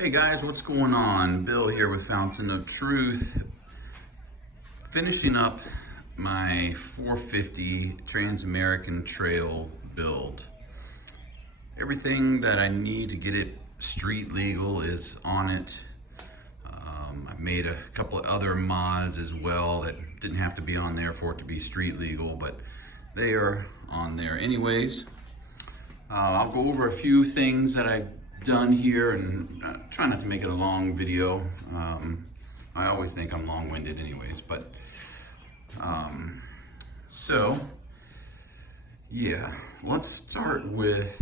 Hey guys, what's going on? Bill here with Fountain of Truth. Finishing up my 450 Trans-American Trail build. Everything that I need to get it street legal is on it. I've made a couple of other mods as well that didn't have to be on there for it to be street legal, but they are on there anyways. I'll go over a few things that I've done here and try not to make it a long video. I always think I'm long-winded anyways, but so yeah, let's start with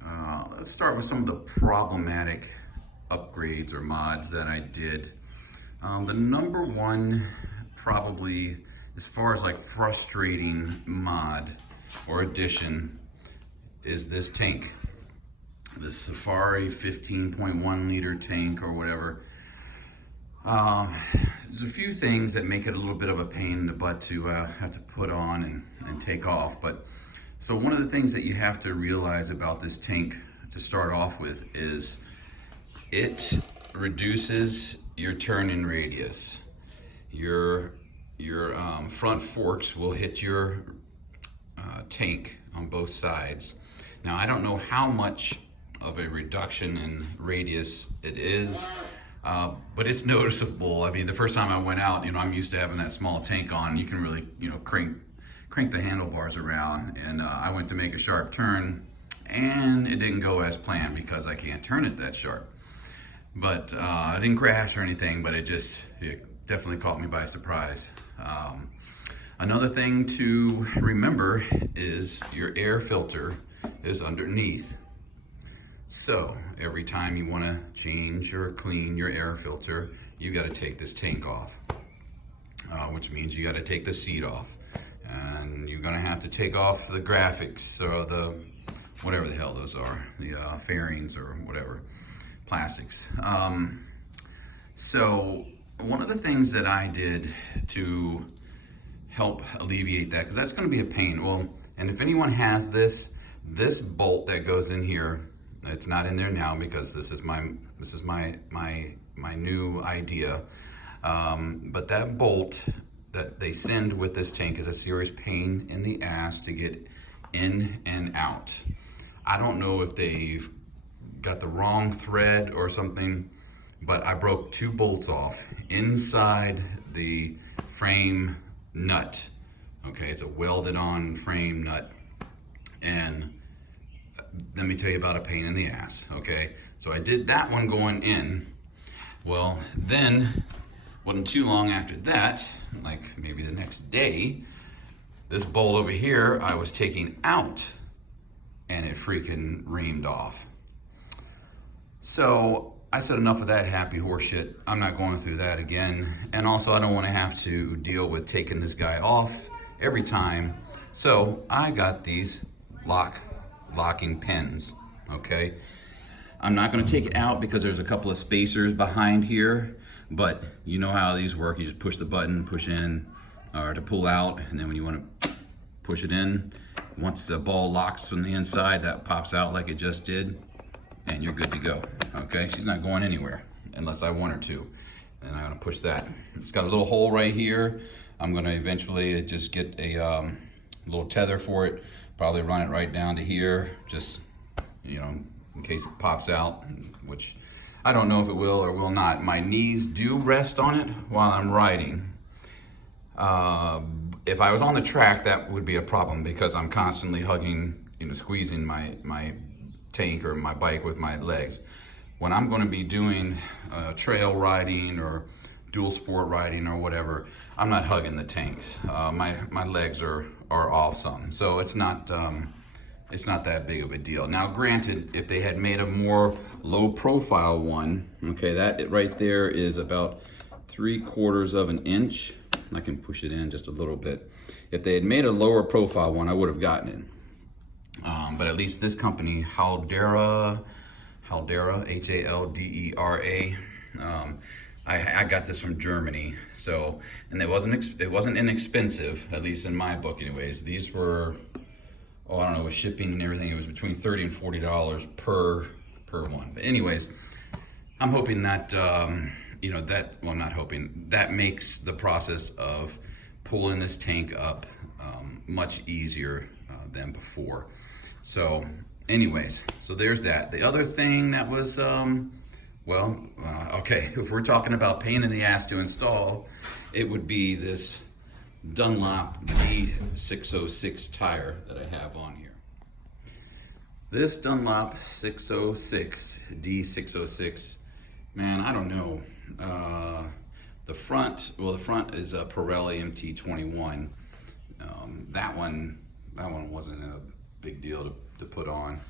some of the problematic upgrades or mods that I did. The number one, probably as far as like frustrating mod or addition, is this tank. This Safari 15.1 liter tank or whatever. There's a few things that make it a little bit of a pain in the butt to have to put on and take off. But so one of the things that you have to realize about this tank to start off with is it reduces your turn-in radius. Your front forks will hit your tank on both sides. Now I don't know how much of a reduction in radius it is, but it's noticeable. I mean, the first time I went out, I'm used to having that small tank on. You can really, crank the handlebars around, and I went to make a sharp turn, and it didn't go as planned because I can't turn it that sharp. But I didn't crash or anything, but it definitely caught me by surprise. Another thing to remember is your air filter is underneath. So every time you want to change or clean your air filter, you got to take this tank off, which means you got to take the seat off, and you're going to have to take off the graphics or the whatever the hell those are, the fairings or whatever, plastics. So one of the things that I did to help alleviate that, because that's going to be a pain. Well, and if anyone has this bolt that goes in here, it's not in there now because this is my new idea. But that bolt that they send with this tank is a serious pain in the ass to get in and out. I don't know if they've got the wrong thread or something, but I broke two bolts off inside the frame nut. Okay, it's a welded on frame nut, and let me tell you about a pain in the ass, okay? So I did that one going in. Well, then, wasn't too long after that, like maybe the next day, this bolt over here I was taking out, and it freaking reamed off. So I said enough of that happy horse shit. I'm not going through that again. And also I don't want to have to deal with taking this guy off every time. So I got these locking pins, okay? I'm not gonna take it out because there's a couple of spacers behind here, but you know how these work. You just push the button, push in, or to pull out, and then when you wanna push it in, once the ball locks from the inside, that pops out like it just did, and you're good to go, okay? She's not going anywhere unless I want her to. And I'm gonna push that. It's got a little hole right here. I'm gonna eventually just get a little tether for it, probably run it right down to here, just, in case it pops out, which I don't know if it will or will not. My knees do rest on it while I'm riding. If I was on the track, that would be a problem because I'm constantly hugging, squeezing my tank or my bike with my legs. When I'm going to be doing trail riding or dual sport riding or whatever, I'm not hugging the tanks. My legs are off some, so it's not that big of a deal. Now, granted, if they had made a more low profile one, okay, that right there is about 3/4 of an inch. I can push it in just a little bit. If they had made a lower profile one, I would have gotten it. But at least this company, Haldera, H-A-L-D-E-R-A, I got this from Germany, so, and it wasn't inexpensive, at least in my book anyways. These were, I don't know, with shipping and everything, it was between $30 and $40 per per one. But anyways, I'm hoping that, you know, well, not hoping, that makes the process of pulling this tank up much easier than before. So anyways, so there's that. The other thing that was, okay, if we're talking about pain in the ass to install, it would be this Dunlop D606 tire that I have on here. This Dunlop 606, D606, man, I don't know. The front is a Pirelli MT21. That one wasn't a big deal to put on.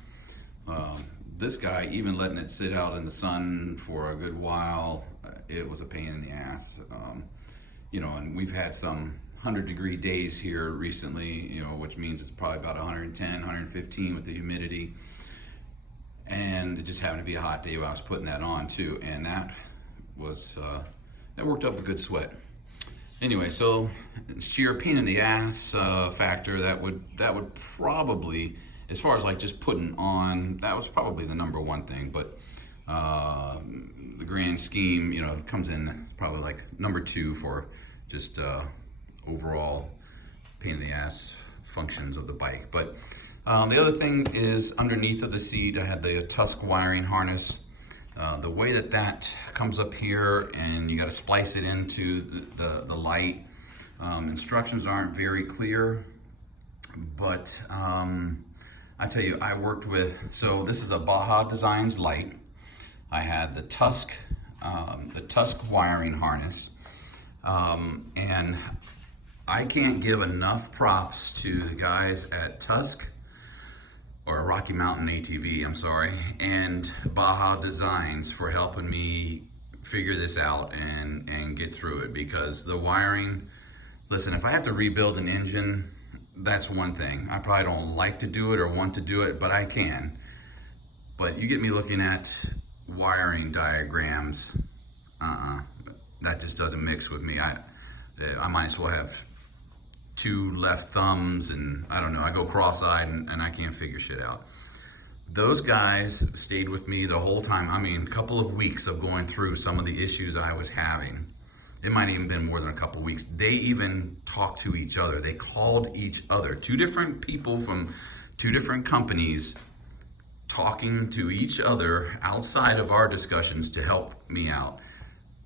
This guy, even letting it sit out in the sun for a good while, it was a pain in the ass. You know, and we've had some 100-degree days here recently, you know, which means it's probably about 110, 115 with the humidity. And it just happened to be a hot day when I was putting that on too, and that worked up a good sweat. Anyway, so sheer pain in the ass factor, that would probably, as far as like just putting on, that was probably the number one thing. But the grand scheme, you know, it comes in probably like number two for just overall pain in the ass functions of the bike. But the other thing is underneath of the seat, I had the Tusk wiring harness. The way that comes up here, and you got to splice it into the light. Instructions aren't very clear, but I tell you, I worked with, so this is a Baja Designs light. I had the Tusk wiring harness, and I can't give enough props to the guys at Tusk, or Rocky Mountain ATV, I'm sorry, and Baja Designs for helping me figure this out and get through it, because the wiring, listen, if I have to rebuild an engine, that's one thing. I probably don't like to do it or want to do it, but I can. But you get me looking at wiring diagrams, that just doesn't mix with me. I might as well have two left thumbs, and I don't know, I go cross-eyed and I can't figure shit out. Those guys stayed with me the whole time. I mean, a couple of weeks of going through some of the issues I was having. It might even been more than a couple of weeks. They even talked to each other. They called each other. Two different people from two different companies talking to each other outside of our discussions to help me out.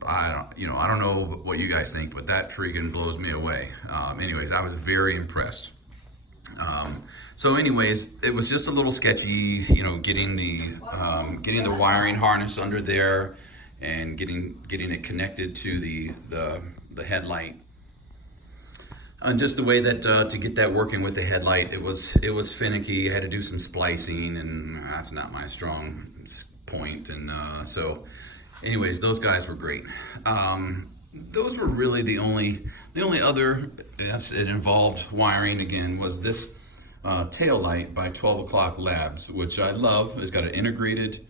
I don't know what you guys think, but that freaking blows me away. Anyways, I was very impressed. So anyways, it was just a little sketchy, you know, getting the wiring harness under there and getting it connected to the headlight. And just the way that to get that working with the headlight, it was finicky. I had to do some splicing, and that's not my strong point. And so anyways, those guys were great. Those were really the only other, it involved wiring again, was this tail light by 12 O'Clock Labs, which I love. It's got an integrated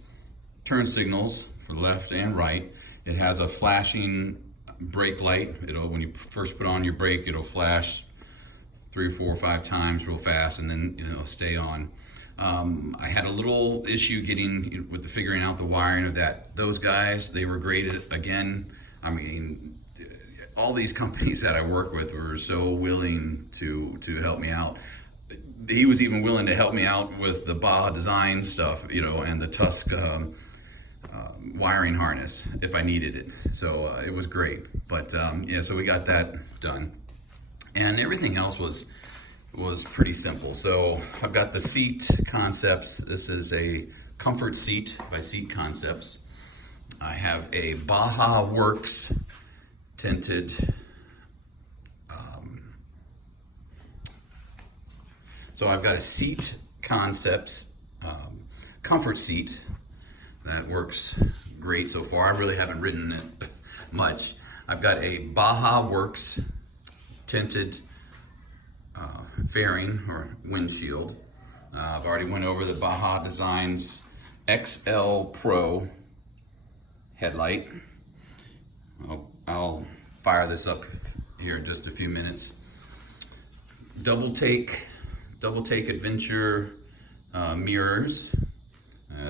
turn signals for left and right. It has a flashing brake light. When you first put on your brake, it'll flash 3, 4, 5 times real fast, and then stay on. I had a little issue with figuring out the wiring of that. Those guys, they were great again. I mean, all these companies that I work with were so willing to help me out. He was even willing to help me out with the Baja Design stuff, and the Tusk wiring harness if I needed it. So it was great. But yeah, so we got that done, and everything else was pretty simple. So I've got the seat concepts. This is a comfort seat by Seat Concepts. I have a Baja Works tinted. So I've got a Seat Concepts comfort seat that works great so far. I really haven't ridden it much. I've got a Baja Works tinted fairing or windshield. I've already went over the Baja Designs XL Pro headlight. I'll fire this up here in just a few minutes. Double take adventure mirrors.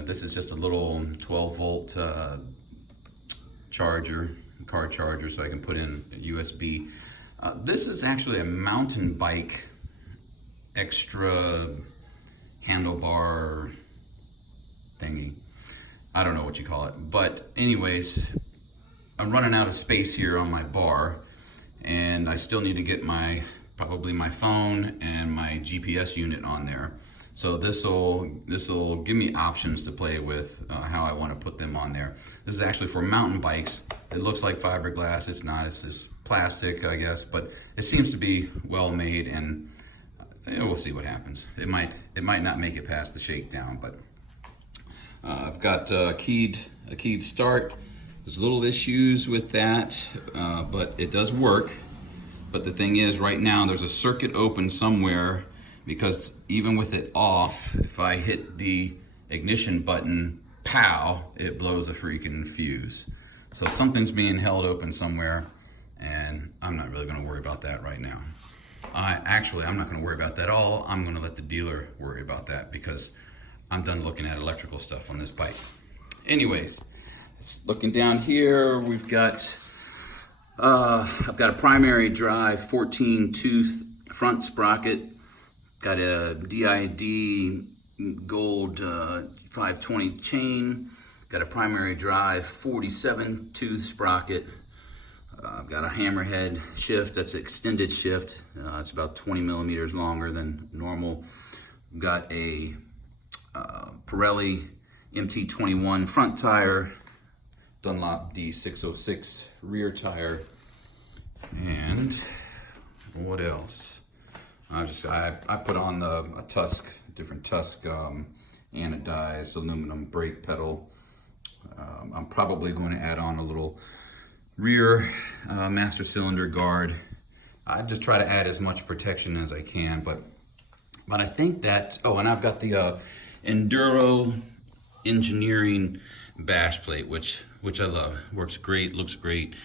This is just a little 12 volt charger, car charger, so I can put in a USB. This is actually a mountain bike extra handlebar thingy. I don't know what you call it, but anyways, I'm running out of space here on my bar, and I still need to get probably my phone and my GPS unit on there. So this'll give me options to play with, how I want to put them on there. This is actually for mountain bikes. It looks like fiberglass. It's not. It's just plastic, I guess, but it seems to be well made, and we'll see what happens. It might not make it past the shakedown, but I've got a keyed start. There's little issues with that, but it does work. But the thing is, right now there's a circuit open somewhere, because even with it off, if I hit the ignition button, pow, it blows a freaking fuse. So something's being held open somewhere, and I'm not really gonna worry about that right now. Actually, I'm not gonna worry about that at all. I'm gonna let the dealer worry about that, because I'm done looking at electrical stuff on this bike. Anyways, looking down here, we've got, I've got a primary drive 14 tooth front sprocket. Got a DID gold 520 chain. Got a primary drive 47 tooth sprocket. I've got a hammerhead shift, that's extended shift. It's about 20 millimeters longer than normal. Got a Pirelli MT21 front tire, Dunlop D606 rear tire, and what else? I put on a different Tusk anodized aluminum brake pedal. I'm probably going to add on a little rear master cylinder guard. I just try to add as much protection as I can, but I think that, and I've got the Enduro Engineering bash plate, which I love. Works great, looks great,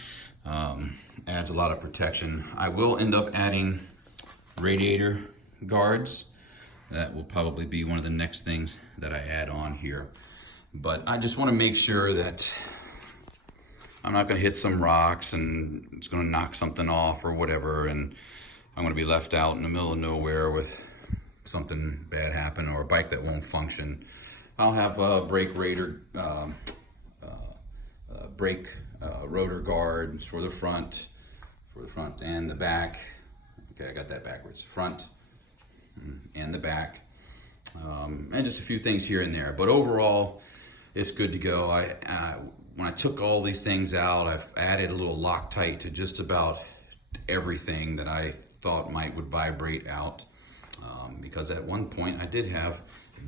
adds a lot of protection. I will end up adding radiator guards. That will probably be one of the next things that I add on here. But I just want to make sure that I'm not going to hit some rocks and it's going to knock something off or whatever, and I'm going to be left out in the middle of nowhere with something bad happen, or a bike that won't function. I'll have a brake rotor guards for the front and the back. Okay, I got that backwards. Front and the back, and just a few things here and there. But overall, it's good to go. When I took all these things out, I've added a little Loctite to just about everything that I thought would vibrate out. Because at one point I did have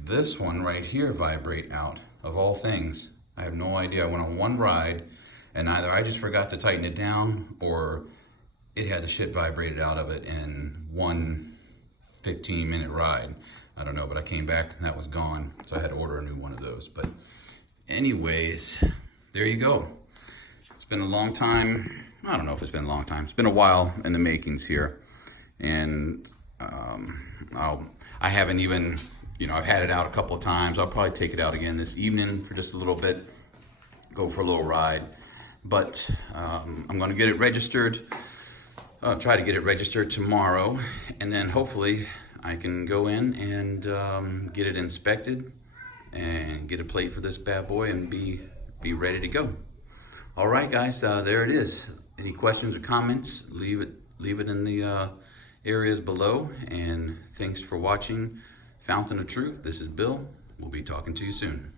this one right here vibrate out, of all things. I have no idea. I went on one ride, and either I just forgot to tighten it down, or it had the shit vibrated out of it in one 15-minute ride. I don't know, but I came back and that was gone, so I had to order a new one of those. But anyways, there you go. It's been a long time. I don't know if it's been a long time. It's been a while in the makings here, and I haven't even, I've had it out a couple of times. I'll probably take it out again this evening for just a little bit, go for a little ride. But I'm going to get it registered. I'll try to get it registered tomorrow, and then hopefully I can go in and get it inspected and get a plate for this bad boy and be ready to go. All right, guys, there it is. Any questions or comments, leave it in the areas below, and thanks for watching Fountain of Truth. This is Bill. We'll be talking to you soon.